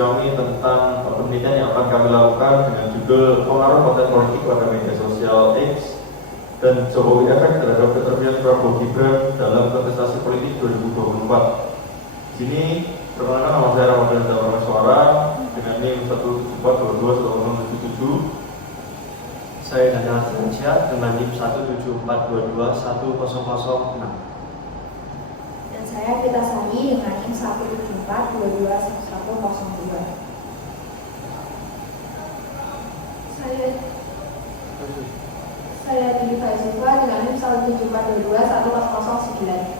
kami tentang penelitian yang akan kami lakukan dengan judul pengaruh konten politik pada media sosial X dan Jokowi efek terhadap keterpilihan Prabowo Gibran dalam kontestasi politik 2024. Di sini perkenalkan, nama saya Ramadan Zaman Suara dengan NIM 174221077. Saya Daniel Ardiansyah dengan NIM 174221006. Dan saya Pita Sari dengan NIM 174221102. Saya Didi Faizufa dengan NIM 174221009.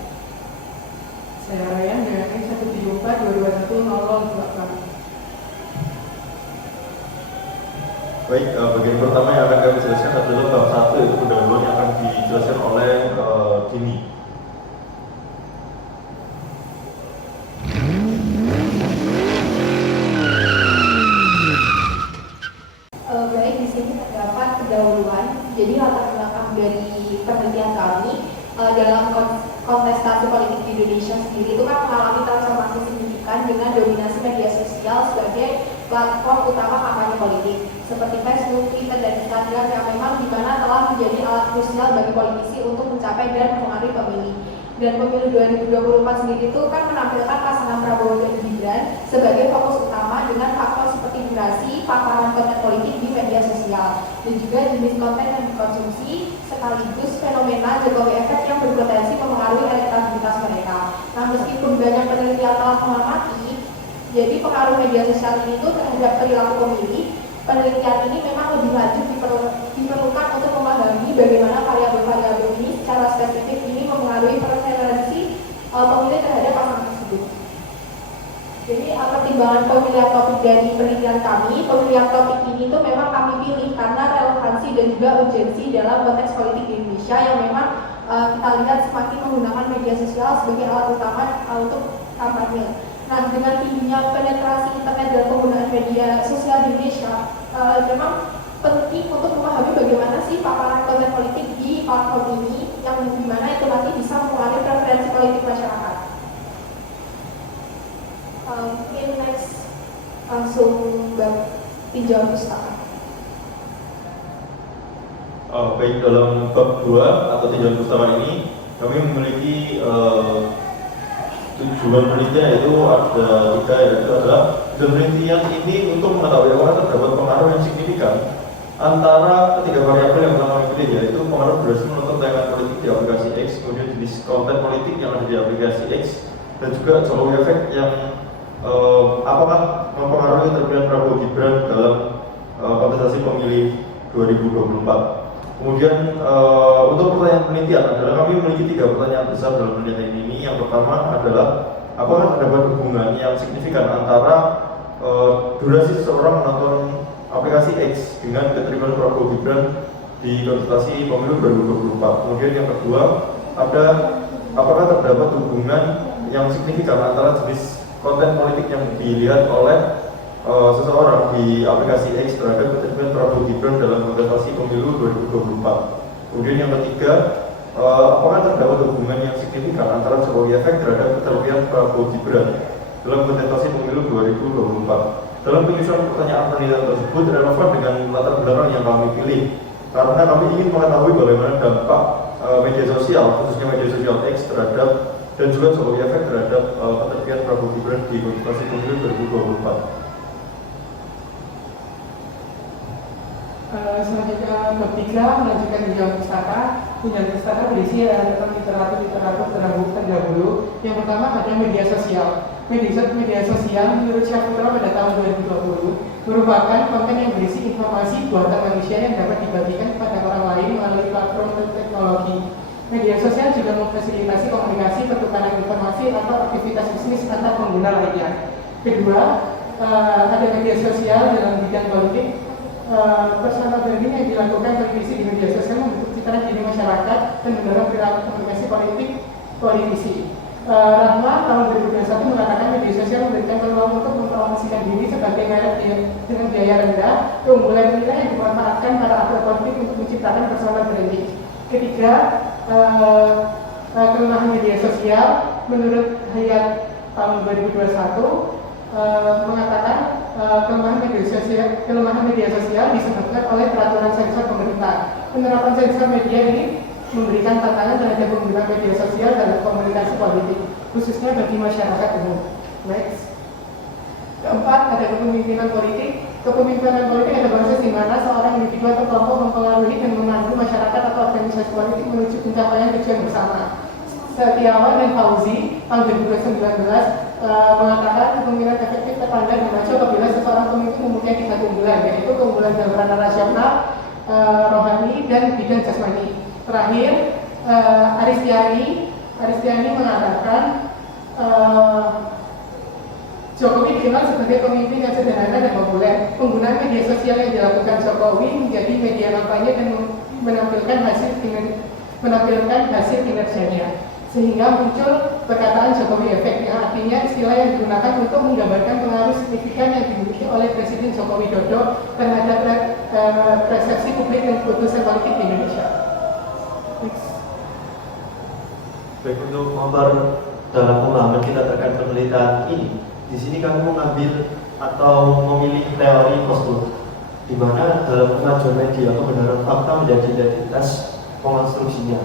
Saya Ryan dengan NIM 174221004. Baik, bagian pertama yang akan kami jelaskan adalah bab 1, yaitu pendahuluan yang akan dijelaskan oleh Dini. Baik, di sini terdapat pendahuluan. Jadi latar belakang dari penelitian kami dalam kontestasi politik di Indonesia sendiri itu kan mengalami transformasi signifikan dengan dominasi media sosial sebagai platform utama kampanye politik seperti Facebook, Twitter, dan Instagram yang memang dimana telah menjadi alat krusial bagi politisi untuk mencapai dan mempengaruhi pemilih. Dan pemilu 2024 sendiri itu kan menampilkan pasangan Prabowo dan Gibran sebagai fokus utama dengan faktor seperti durasi, paparan konten politik di media sosial, dan juga jenis konten yang dikonsumsi sekaligus fenomena Jokowi efek yang berpotensi mempengaruhi elektabilitas mereka. Nah, meskipun banyak penelitian telah mengamati, jadi pengaruh media sosial ini tuh terhadap perilaku pemilih, penelitian ini memang lebih lanjut diperlukan untuk memahami bagaimana variabel-variabel ini secara spesifik ini mempengaruhi preferensi pemilih terhadap pasangan tersebut. Jadi pertimbangan pemilihan topik dari penelitian kami, pemilihan topik ini tuh memang kami pilih karena relevansi dan juga urgensi dalam konteks politik di Indonesia yang memang kita lihat semakin menggunakan media sosial sebagai alat utama untuk kampanye. Nah, dengan tingginya penetrasi internet dan penggunaan media sosial di Indonesia, memang penting untuk memahami bagaimana sih paparan konten politik di platform ini, yang dimana itu nanti bisa mempengaruhi preferensi politik masyarakat. Mungkin next langsung tinjauan pustaka. Baik, dalam bab 2 atau tinjauan pustaka ini kami memiliki tujuan penelitian, yaitu ada 3, yaitu adalah penelitian ini untuk mengetahui apakah terdapat pengaruh yang signifikan antara ketiga variabel yang telah kami pilih, yaitu pengaruh durasi menonton tayangan politik di aplikasi X, kemudian jenis konten politik yang ada di aplikasi X, dan juga Jokowi efek yang apakah mempengaruhi keterpilihan Prabowo Gibran dalam kontestasi pemilih 2024. Kemudian untuk pertanyaan penelitian adalah kami memiliki 3 pertanyaan besar dalam penelitian ini. Yang pertama adalah apakah terdapat hubungan yang signifikan antara durasi seseorang menonton aplikasi X dengan keterpilihan Prabowo Gibran di kontestasi pemilu 2024. Kemudian yang kedua ada apakah terdapat hubungan yang signifikan antara jenis konten politik yang dilihat oleh seseorang di aplikasi X terhadap keterpilihan Prabowo Gibran dalam kontestasi pemilu 2024. Kemudian yang ketiga, apakah terdapat hubungan yang signifikan antara Jokowi efek terhadap keterpilihan Prabowo Gibran dalam kontestasi pemilu 2024. Dalam penyusunan pertanyaan penelitian tersebut relevan dengan latar belakang yang kami pilih, karena kami ingin mengetahui bagaimana dampak media sosial, khususnya media sosial X terhadap dan juga Jokowi efek terhadap keterpilihan Prabowo Gibran di kontestasi pemilu 2024. Selanjutnya bab 3 melanjutkan tinjauan pustaka. Tinjauan pustaka berisi tentang literatur terdahulu. Yang pertama ada media sosial. Media sosial menurut Syahputra pada tahun 2020 merupakan konten yang berisi informasi buatan manusia yang dapat dibagikan kepada orang lain melalui platform teknologi. Media sosial juga memfasilitasi komunikasi, pertukaran informasi atau aktivitas bisnis antar pengguna lainnya. Kedua, ada media sosial dalam bidang politik. Personal branding yang dilakukan politisi di media sosial membentuk citra diri masyarakat dan mendorong perilaku komunikasi politisi. Rahma tahun 2021 mengatakan media sosial memberikan peluang untuk mempromosikan diri sebagai merek dengan biaya rendah, keunggulan inilah yang dimanfaatkan para aktor politik untuk menciptakan personal branding. Ketiga, kelemahan media sosial menurut Hayat tahun 2021, mengatakan kelemahan media sosial disebabkan oleh peraturan sensor pemerintah. Penerapan sensor media ini memberikan tantangan terhadap penggunaan media sosial dalam komunikasi politik, khususnya bagi masyarakat umum. Next. Keempat, ada kepemimpinan politik. Kepemimpinan politik adalah proses di mana seorang individu atau kelompok mempengaruhi dan memandu masyarakat atau organisasi politik menuju pencapaian tujuan bersama. Setiawan dan Fauzi tahun 2019 mengatakan kepemimpinan efektif terpandang dan maju apabila seseorang pemimpin mempunyai 3 keunggulan, yaitu keunggulan dalam ranah rasional, rohani, dan bidang jasmani. Terakhir, Aristiani mengatakan Jokowi dikenal sebagai pemimpin yang sederhana dan populer. Penggunaan media sosial yang dilakukan Jokowi menjadi media kampanye dan menampilkan hasil kinerjanya, sehingga muncul perkataan Jokowi efek, yang artinya istilah yang digunakan untuk menggambarkan pengaruh signifikan yang dimiliki oleh Presiden Joko Widodo terhadap persepsi publik dan keputusan politik di Indonesia. Next. Baik, untuk memper dalam pemahaman kita terkait penelitian ini, di sini kami mengambil atau memilih teori postur, di mana dalam kemajuan media kebenaran fakta menjadi identitas konstruksinya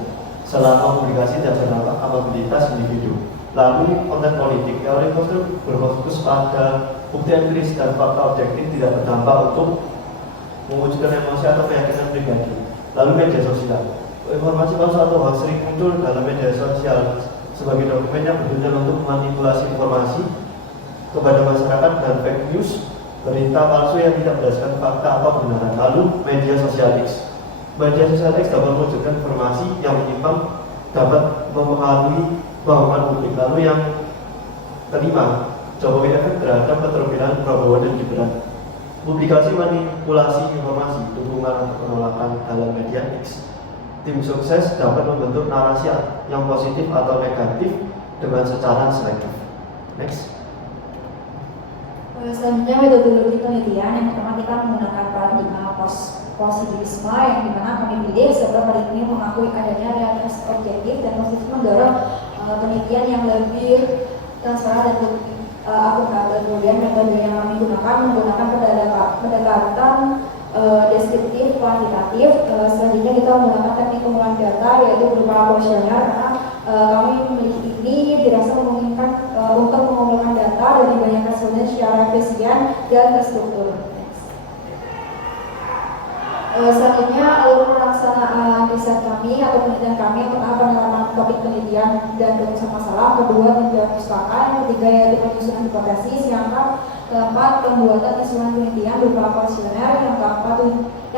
selama publikasi dan selama kapabilitas individu. Lalu konten politik, teori postur berfokus pada bukti empiris dan fakta objektif tidak berdampak untuk mewujudkan emosi atau keyakinan pribadi. Lalu media sosial, informasi palsu atau hoax sering muncul dalam media sosial sebagai dokumen yang bertujuan untuk memanipulasi informasi kepada masyarakat dan fake news, berita palsu yang tidak berdasarkan fakta atau kebenaran. Lalu media sosial X. Media sosial X dapat mewujudkan informasi yang menyimpang, dapat mempengaruhi pemahaman publik. Lalu yang kelima, Jokowi efek terhadap keterpilihan Prabowo dan Gibran. Publikasi manipulasi informasi, dukungan atau penolakan dalam media X. Tim sukses dapat membentuk narasi yang positif atau negatif dengan secara selektif. Next. Selanjutnya metodologi penelitian. Yang pertama kita menggunakan paradigma positivisme, yang dimana kami pilih sebab paradigma ini mengakui adanya realitas objektif dan positif mendorong penelitian yang lebih transparan dan akurat. Kemudian metode yang kami gunakan menggunakan pendekatan deskriptif kuantitatif. Selanjutnya kita menggunakan teknik pengumpulan data, yaitu berupa kuesioner, karena kami memiliki ini dirasa memungkinkan untuk mengumpulkan data dari banyak responden secara efisien dan terstruktur. Selanjutnya alur pelaksanaan riset kami atau penelitian kami, yang pertama penerapan topik penelitian dan rumusan masalah, kedua tinjauan pustaka, yang ketiga yaitu penyusunan hipotesis, yang keempat pembuatan instrumen penelitian berupa kuesioner, yang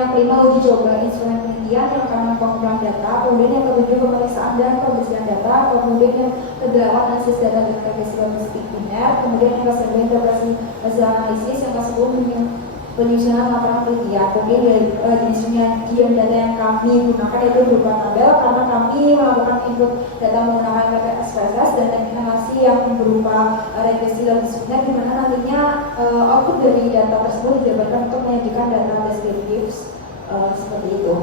kelima uji coba instrumen penelitian, yang keenam pengumpulan data, kemudian yang ketujuh pemeriksaan dan pembersihan data, kemudian yang kedelapan analisis data dan statistik biner, kemudian yang kesembilan interpretasi hasil analisis, yang kesepuluh penyusunan laporan penelitian. Kemudian jenisnya gian data yang kami gunakan itu berupa tabel, karena kami melakukan input data menggunakan SPSS dan teknik analisis yang berupa regresi longitudinal, di mana nantinya output dari data tersebut dijabarkan untuk menyajikan data deskriptif seperti itu.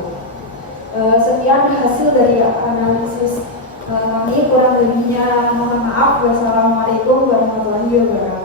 Sekian hasil dari analisis kami, kurang lebihnya mohon maaf. Wassalamualaikum warahmatullahi wabarakatuh.